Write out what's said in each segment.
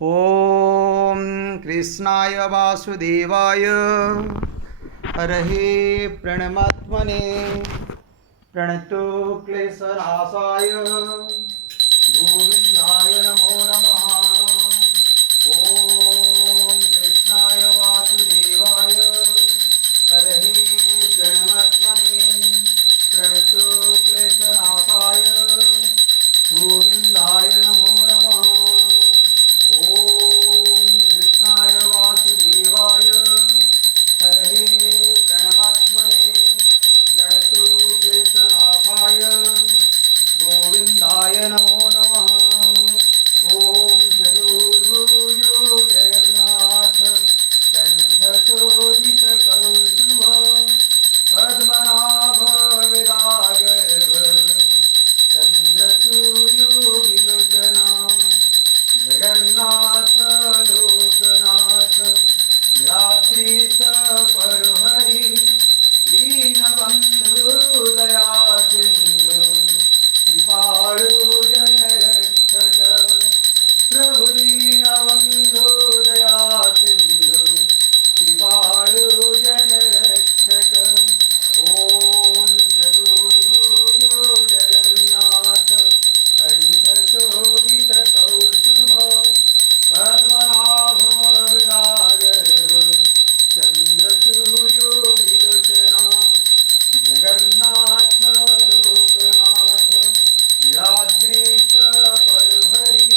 ॐ कृष्णाय वासुदेवाय हरहे प्रणमात्मने प्रणतो क्लेशनाशाय गोविन्दाय नमो नमः। ॐ कृष्णाय वासुदेवाय हरहे प्रणमात्मने प्रणतो क्लेशनाशाय गोविन्दाय नमो नमः। ॐ कृष्णाय वासुदेवाय हरहे प्रणमात्मने प्रणतो क्लेशनाशाय गोविन्दाय नमो नमः। ॐ चतुर्भुजो जगन्नाथ कण्ठशोभितकौस्तुभ पद्मनाभ विरागर्भ चन्द्रसूर्यो विलोचना जगन्नाथ लोकनाथ निरात्रीश परुहरि दीनबन्धु दया सिन्धु कृपाळु जनरक्षक प्रभु दीनबन्धु दया सिन्धु कृपाळु जनरक्षक। ॐ चतुर्भुजो जगन्नाथ कण्ठशोभितकौस्तुभ पद्मनाभ विरागर्भ चन्द्रसूर्यो विलोचना जगन्नाथ लोकनाथ निराद्रीश परुहरि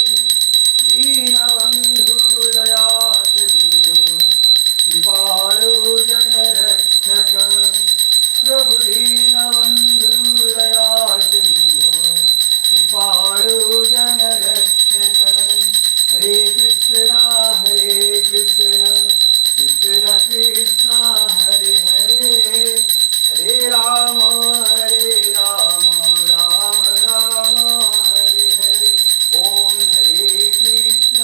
दीनबन्धु दया सिन्धु कृपाळु जनरक्षक प्रभु दीनबन्धु दया सिन्धु कृपाळु जनरक्षक। हरे कृष्ण कृष्ण कृष्ण हरे हरे हरे राम राम राम हरे हरे। ओम हरे कृष्ण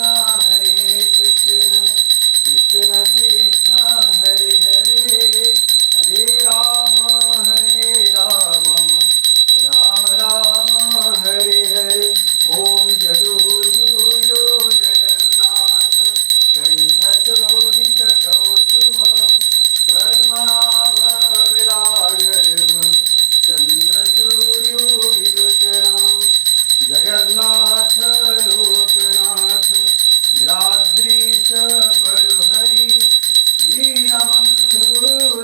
कृष्ण कृष्ण हरे हरे हरे राम राम राम हरे हरे। ओम चतुर्भुजो जगन्नाथ कण्ठशोभितकौस्तुभ पद्मनाभ विरागर्भ चन्द्रसूर्यो विलोचना जगन्नाथ लोकनाथ निराद्रीश परुहरि दीनबन्धु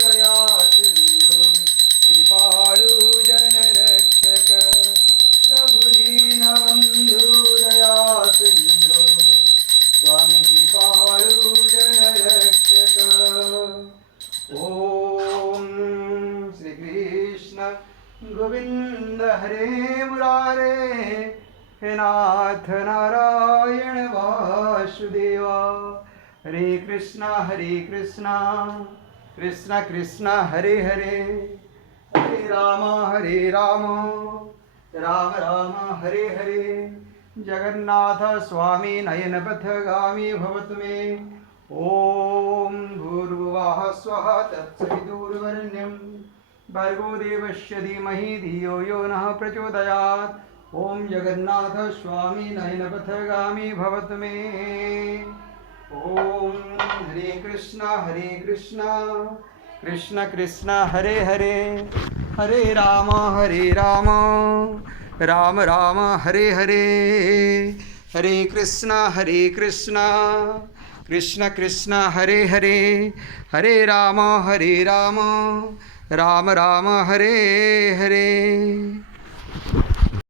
दया सिन्धु कृपाळु जनरक्षक प्रभु दीनबन्धु दया सिन्धु स्वामी कृपाळु जनरक्षक। ओम श्री कृष्ण गोविंद हरे मुरारे हे नाथ नारायण वासुदेवा। हरे कृष्णा कृष्ण कृष्ण हरे हरे हरे राम राम राम हरे हरे। जगन्नाथ स्वामी नयन पथगामी भवतु मे। ओम भूर्भुवः स्वः तत्सवितुर्वरेण्यं भर्गो देवस्य धीमहि धियो यो नः प्रचोदयात्। ओम जगन्नाथ स्वामी नयन पथगामी भवतु मे। ओम हरे कृष्ण कृष्ण कृष्ण हरे हरे हरे राम राम राम हरे हरे हरे कृष्ण कृष्ण कृष्ण हरे हरे हरे राम राम राम हरे हरे।